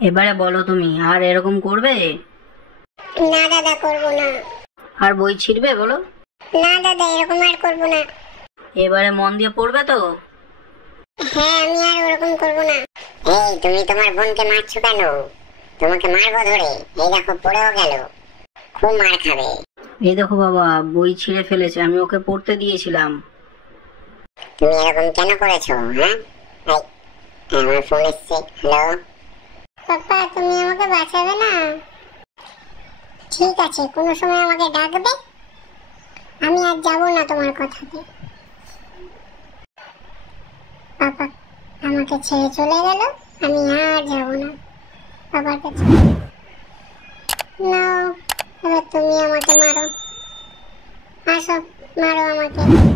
এবারে বলো তুমি আর এরকম করবে? না দাদা, করবো না। আর বই ছিড়বে বলো? না দাদা, এরকম আর করবো না। এবারে মন দিয়ে পড়বে তো? হ্যাঁ, আমি আর ওরকম করবো না। এই, তুমি তোমার বোনকে মারছো কেন? তোমাকে মারবো ধরে। এই দেখো, পড়েও গেল। খুব মার খাবে। এই দেখো বাবা, বই ছিঁড়ে ফেলেছে, আমি ওকে পড়তে দিয়েছিলাম। তুমি এরকম কেন করেছো? হ্যাঁ, আমার ফোন এসছে। হ্যালো পাপা, তুমি আমাকে বাঁচাবে না? ঠিক আছে, কোনো সময় আমাকে ডাকবে। আমি আর যাবো না তোমার কথাতে। পাপা আমাকে ছেড়ে চলে গেল, আমি আর যাবো না বাবার কাছে। নাও, এবার তুমি আমাকে মারো। আসো, মারো আমাকে।